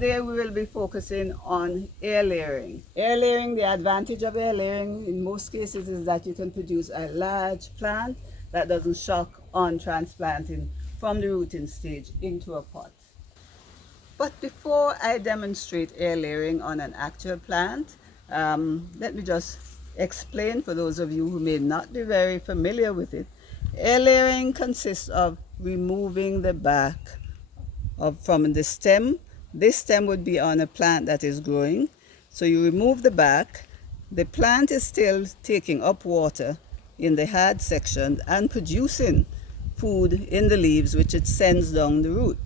today we will be focusing on air layering. Air layering, the advantage of air layering in most cases is that you can produce a large plant that doesn't shock on transplanting from the rooting stage into a pot. But before I demonstrate air layering on an actual plant, let me just explain for those of you who may not be very familiar with it. Air layering consists of removing the bark from the stem. This stem would be on a plant that is growing. So you remove the bark. The plant is still taking up water in the hard section and producing food in the leaves, which it sends down the root.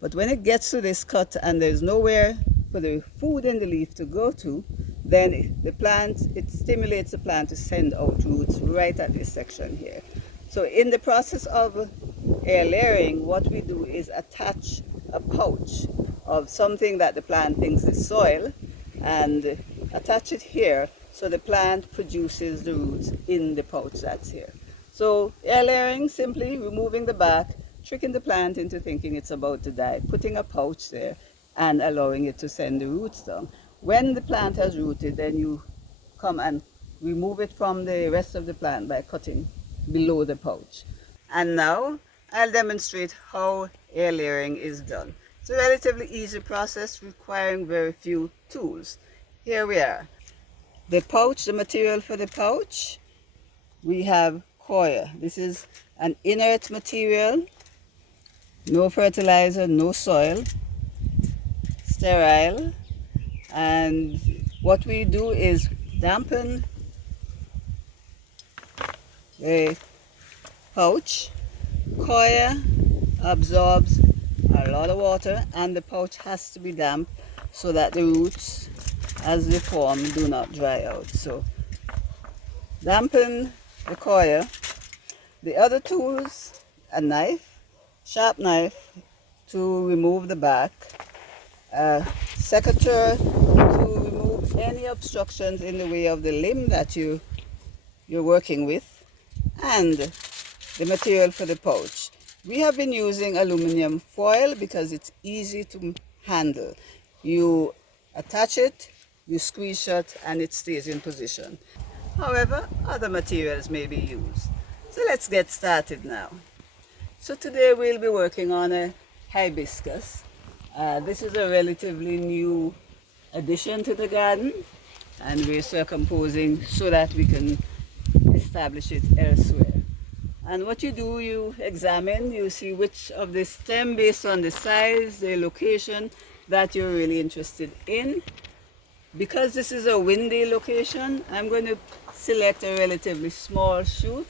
But when it gets to this cut and there's nowhere for the food in the leaf to go to, then it stimulates the plant to send out roots right at this section here. So in the process of air layering, what we do is attach a pouch of something that the plant thinks is soil and attach it here so the plant produces the roots in the pouch that's here. So air layering, simply removing the bark, tricking the plant into thinking it's about to die, putting a pouch there and allowing it to send the roots down. When the plant has rooted, then you come and remove it from the rest of the plant by cutting below the pouch. And now I'll demonstrate how air layering is done. It's a relatively easy process requiring very few tools. Here we are. The pouch, the material for the pouch, we have coir. This is an inert material, no fertilizer, no soil, sterile. And what we do is dampen the pouch. Coir absorbs a lot of water and the pouch has to be damp so that the roots as they form do not dry out. So dampen the coir. The other tools, a knife, sharp knife to remove the bark, a secateur to remove any obstructions in the way of the limb that you're working with, and the material for the pouch. We have been using aluminum foil because it's easy to handle. You attach it, you squeeze shut, and it stays in position. However, other materials may be used. So let's get started now. So today we'll be working on a hibiscus. This is a relatively new addition to the garden, and we're circumposing so that we can establish it elsewhere. And what you do, you examine, you see which of the stem based on the size, the location that you're really interested in. Because this is a windy location, I'm going to select a relatively small shoot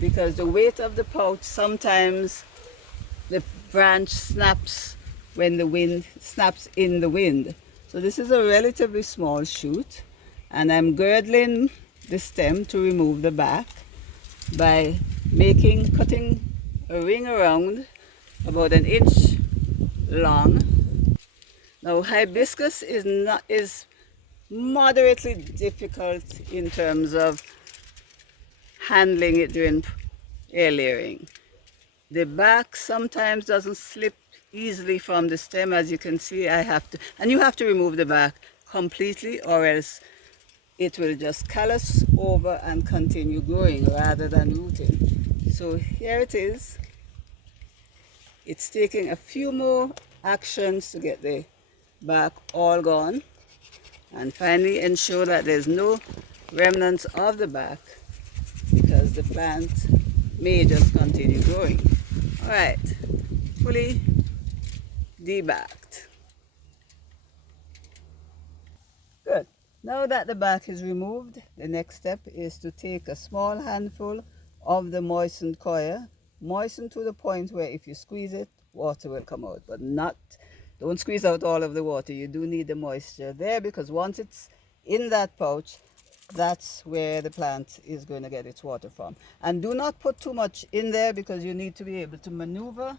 because the weight of the pouch, sometimes the branch snaps when the wind snaps in the wind. So this is a relatively small shoot, and I'm girdling the stem to remove the bark by cutting a ring around about 1 inch long. Now hibiscus is moderately difficult in terms of handling it during air layering. The bark sometimes doesn't slip easily from the stem, as you can see. You have to remove the bark completely, or else it will just callus over and continue growing rather than rooting. So here it is. It's taking a few more actions to get the bark all gone, and finally ensure that there's no remnants of the bark because the plant may just continue growing. Alright, fully debarked. Good. Now that the bark is removed, the next step is to take a small handful of the moistened coir, moisten to the point where if you squeeze it, water will come out, but don't squeeze out all of the water. You do need the moisture there because once it's in that pouch, that's where the plant is going to get its water from. And do not put too much in there because you need to be able to maneuver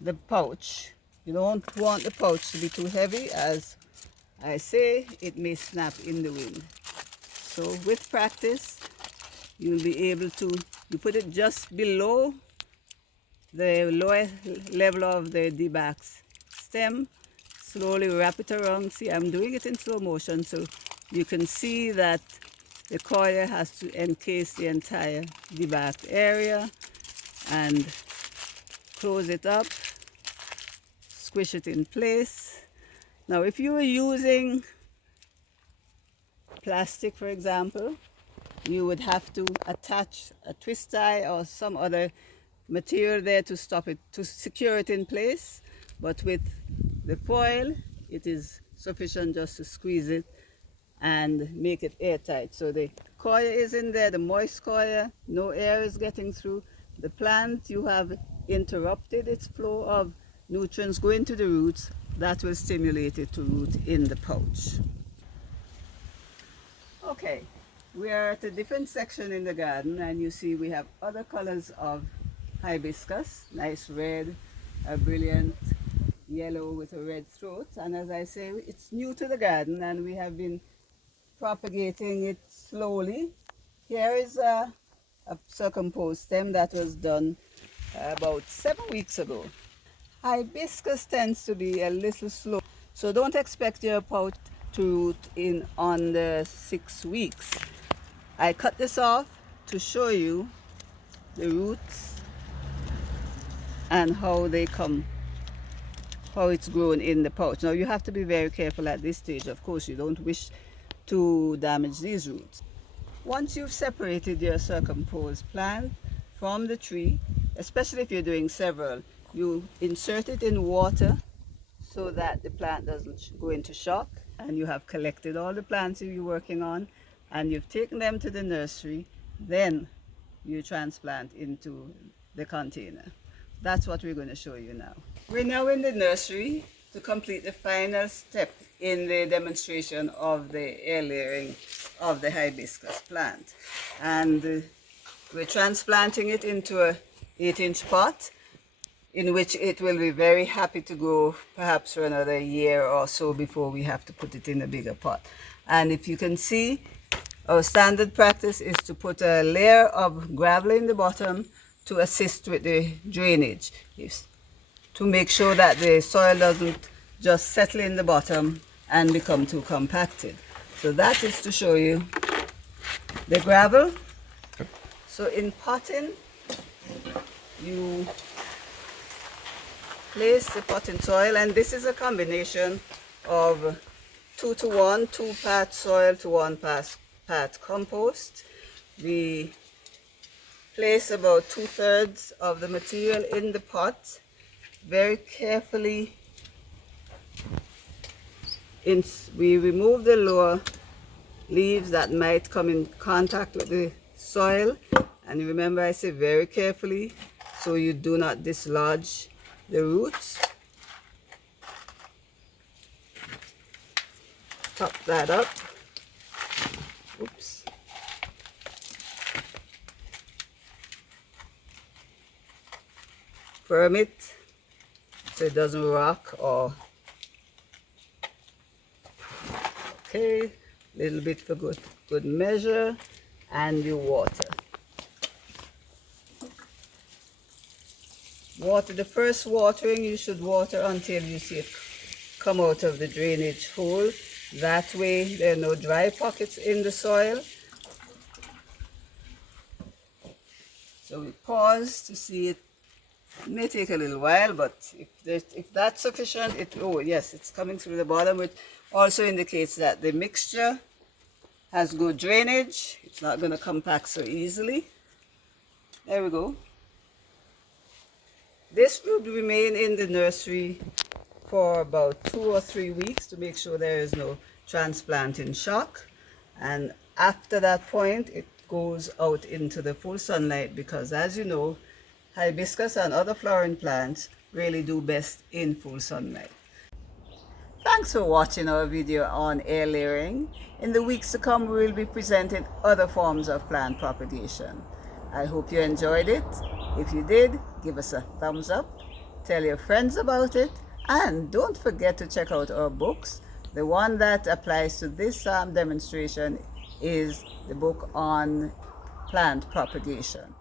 the pouch. You don't want the pouch to be too heavy. As I say, it may snap in the wind. So with practice, you'll be able to, you put it just below the lower level of the debarked stem slowly wrap it around. See, I'm doing it in slow motion so you can see that the coir has to encase the entire debarked area, and close it up, squish it in place. Now if you were using plastic, for example, you would have to attach a twist tie or some other material there to stop it, to secure it in place. But with the foil, it is sufficient just to squeeze it and make it airtight. So the coir is in there, the moist coir, no air is getting through. The plant, you have interrupted its flow of nutrients going to the roots. That will stimulate it to root in the pouch. Okay, we are at a different section in the garden, and you see we have other colors of hibiscus, nice red, a brilliant yellow with a red throat. And as I say, it's new to the garden and we have been propagating it slowly. Here is a circumposed stem that was done about 7 weeks ago. Hibiscus tends to be a little slow, so don't expect your pouch to root in under 6 weeks. I cut this off to show you the roots and how they come, how it's grown in the pouch. Now you have to be very careful at this stage. Of course, you don't wish to damage these roots. Once you've separated your circumposed plant from the tree, especially if you're doing several, you insert it in water so that the plant doesn't go into shock, and you have collected all the plants you're working on and you've taken them to the nursery. Then you transplant into the container. That's what we're going to show you now. We're now in the nursery to complete the final step in the demonstration of the air layering of the hibiscus plant. And we're transplanting it into a 8-inch pot in which it will be very happy to grow perhaps for another year or so before we have to put it in a bigger pot. And if you can see, our standard practice is to put a layer of gravel in the bottom to assist with the drainage, to make sure that the soil doesn't just settle in the bottom and become too compacted. So that is to show you the gravel. So in potting, you place the pot in soil, and this is a combination of 2 to 1, 2 parts soil to 1 part compost. We place about 2/3 of the material in the pot, very carefully. We remove the lower leaves that might come in contact with the soil, and remember I say very carefully so you do not dislodge the roots. Top that up. Oops. Firm it so it doesn't rock or... Okay, little bit for good measure, and you water. The first watering, you should water until you see it come out of the drainage hole. That way there are no dry pockets in the soil. So we pause to see it. It may take a little while, but if that's sufficient, oh yes, it's coming through the bottom, which also indicates that the mixture has good drainage. It's not going to compact so easily. There we go. This would remain in the nursery for about 2 or 3 weeks to make sure there is no transplanting shock. And after that point, it goes out into the full sunlight, because as you know, hibiscus and other flowering plants really do best in full sunlight. Thanks for watching our video on air layering. In the weeks to come, we will be presenting other forms of plant propagation. I hope you enjoyed it. If you did, give us a thumbs up, tell your friends about it, and don't forget to check out our books. The one that applies to this demonstration is the book on plant propagation.